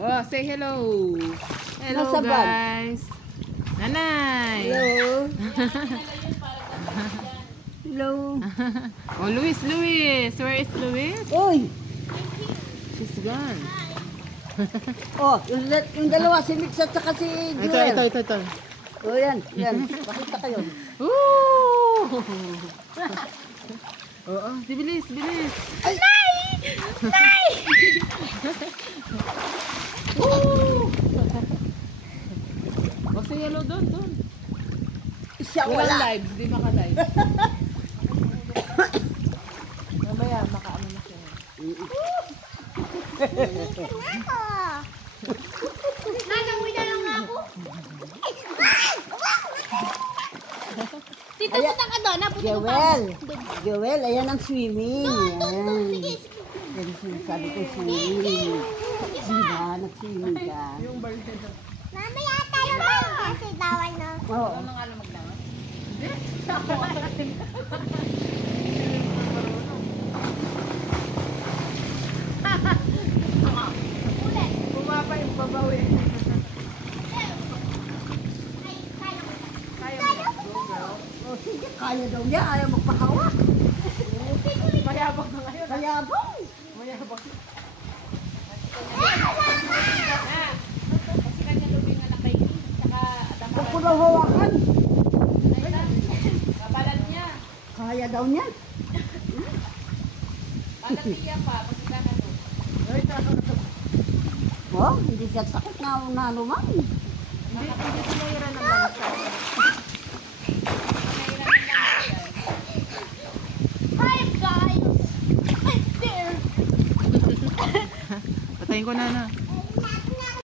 Oh, say hello. Hello Nasa bag. guys. Nanay. Hello. Hello. Oh, Luis. Where is Luis? Uy! She's gone. Oh, yung dalawa, si Mix at saka si Joel. Ito. Oh, yan. Pakita kayo. Oo. Oo, bilis. Ay! Nay! Wag sa yellow doon. Siya Walang wala. live, hindi maka-live. Mamaya, maka-ano na siya. Nananguy na lang ako. Tito, punta ka doon. Napunta ka pa. Joel, ayan ang swimming. Doon. Yan. Sige. Yan ang sinasabi ko swimming. Diba, nag-swimming ka. Yung birthday na. Mamaya tayo ba? Kasi bawal na. Oo. Ano nga lang maglangan? Ulit. Bumaba yung babawi. Kaya mo yan. Go girl. Oh, sige, kaya daw niya. Ayaw magpahawak. Mayabang na ngayon. Kayabang. Mayabang. Kasi kanya lubing na kay saka Huwag ko daw hawakan. kapalan niya. Kaya daw niya. Palang niya pa, pagkita na doon. Oh, hindi siya takot na naluman. Hindi sinahira ng bansa. Hi guys. I'm there. Patayin ko na.